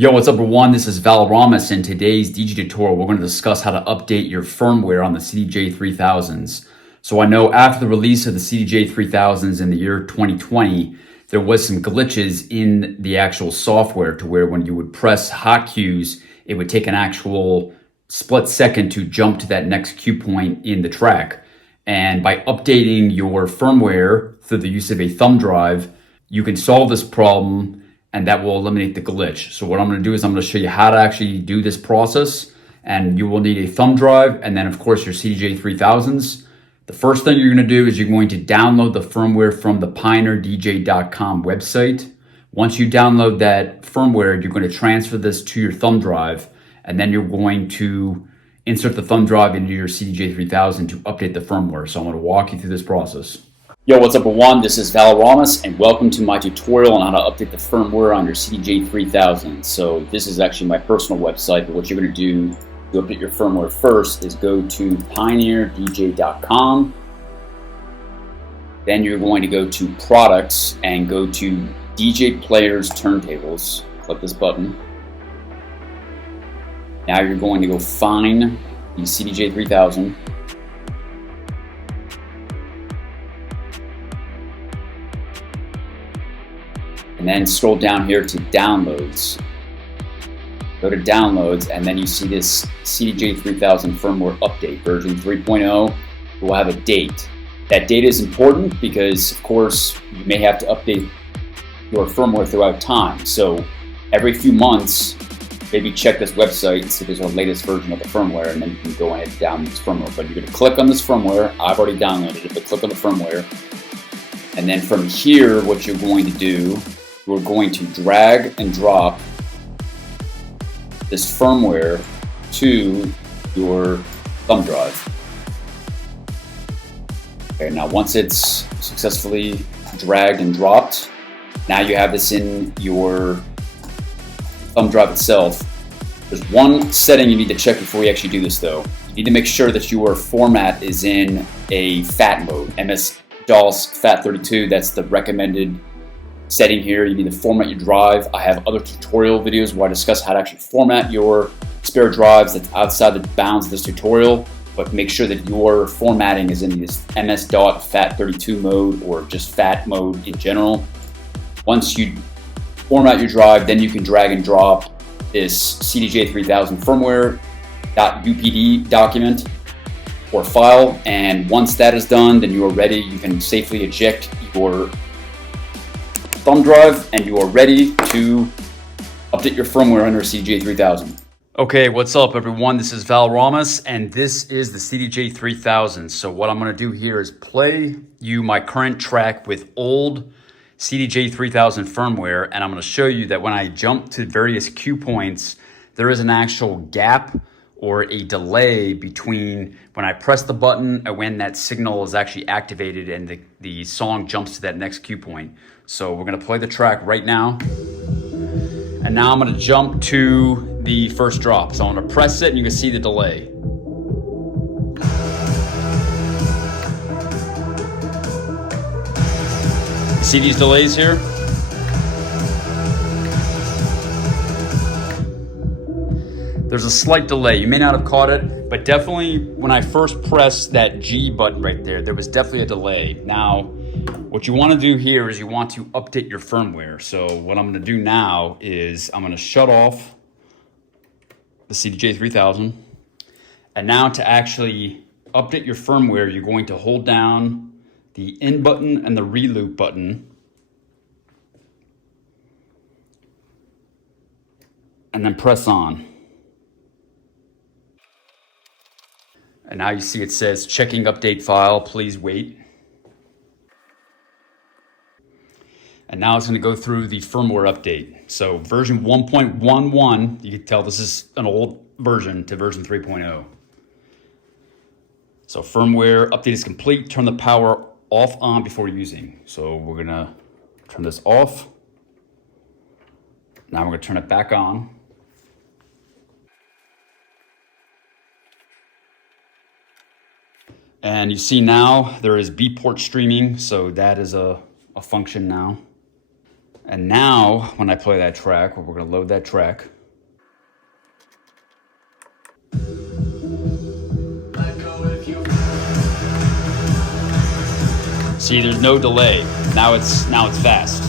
Yo, what's up everyone? This is Valoramous. In today's DG tutorial, we're going to discuss how to update your firmware on the CDJ-3000s. So I know after the release of the CDJ-3000s in the year 2020, there was some glitches in the actual software to where when you would press hot cues, it would take an actual split second to jump to that next cue point in the track. And by updating your firmware through the use of a thumb drive, you can solve this problem and that will eliminate the glitch. So what I'm going to do is I'm going to show you how to actually do this process, and you will need a thumb drive and then of course your CDJ-3000s. The first thing you're going to do is you're going to download the firmware from the PioneerDJ.com website. Once you download that firmware, you're going to transfer this to your thumb drive, and then you're going to insert the thumb drive into your CDJ-3000 to update the firmware. So I'm going to walk you through this process. Yo, what's up everyone? This is Valoramous and welcome to my tutorial on how to update the firmware on your CDJ-3000. So this is actually my personal website, but what you're going to do to update your firmware first is go to PioneerDJ.com. Then you're going to go to Products and go to DJ Players Turntables. Click this button. Now you're going to go find the CDJ-3000. And then scroll down here to Downloads. Go to Downloads, and then you see this CDJ-3000 Firmware Update, version 3.0. It will have a date. That date is important because, of course, you may have to update your firmware throughout time. So every few months, maybe check this website and see if there's a latest version of the firmware, and then you can go ahead and download this firmware. But you're going to click on this firmware. I've already downloaded it, but click on the firmware. And then from here, what you're going to do, we're going to drag and drop this firmware to your thumb drive. Okay, now once it's successfully dragged and dropped, now you have this in your thumb drive itself. There's one setting you need to check before you actually do this though. You need to make sure that your format is in a FAT mode, MS-DOS FAT32. That's the recommended setting here. You need to format your drive. I have other tutorial videos where I discuss how to actually format your spare drives that's outside the bounds of this tutorial, but make sure that your formatting is in this MS-DOT FAT32 mode or just FAT mode in general. Once you format your drive, then you can drag and drop this CDJ-3000 firmware.upd document or file, and once that is done, then you are ready. You can safely eject your thumb drive and you are ready to update your firmware under CDJ-3000. Okay, what's up everyone? This is Valoramous and this is the CDJ-3000. So what I'm going to do here is play you my current track with old CDJ-3000 firmware, and I'm going to show you that when I jump to various cue points, there is an actual gap or a delay between when I press the button and when that signal is actually activated and the song jumps to that next cue point. So we're gonna play the track right now. And now I'm gonna jump to the first drop. So I'm gonna press it and you can see the delay. See these delays here? There's a slight delay. You may not have caught it, but definitely when I first pressed that G button right there was definitely a delay. Now, what you want to do here is you want to update your firmware. So what I'm going to do now is I'm going to shut off the CDJ-3000. And now to actually update your firmware, you're going to hold down the in button and the reloop button. And then press on. And now you see it says checking update file, please wait. And now it's going to go through the firmware update. So version 1.11, you can tell this is an old version to version 3.0. So firmware update is complete. Turn the power off on before using. So we're going to turn this off. Now we're going to turn it back on. And you see now there is B port streaming, so that is a function now. And now, when I play that track, we're gonna load that track. See, there's no delay. Now it's fast.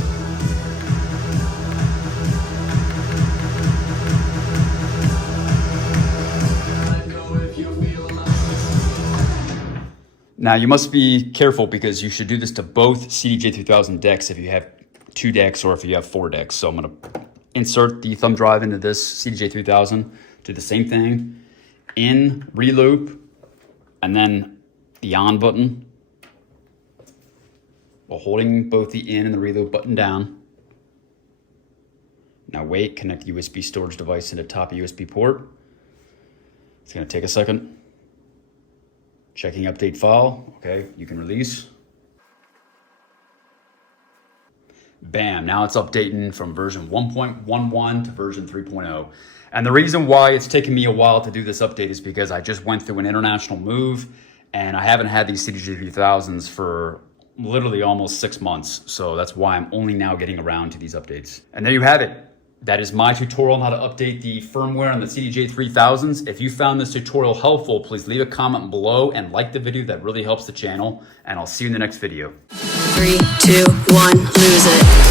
Now you must be careful because you should do this to both CDJ-3000 decks if you have 2 decks or if you have 4 decks. So I'm gonna insert the thumb drive into this CDJ-3000, do the same thing, in, reloop, and then the on button, while holding both the in and the reload button down. Now wait, connect USB storage device into top USB port. It's gonna take a second. Checking update file, okay, you can release. Bam, now it's updating from version 1.11 to version 3.0. And the reason why it's taken me a while to do this update is because I just went through an international move and I haven't had these CDJ-3000s for literally almost 6 months. So that's why I'm only now getting around to these updates. And there you have it. That is my tutorial on how to update the firmware on the CDJ-3000s. If you found this tutorial helpful, please leave a comment below and like the video. That really helps the channel. And I'll see you in the next video. 3, 2, 1, lose it.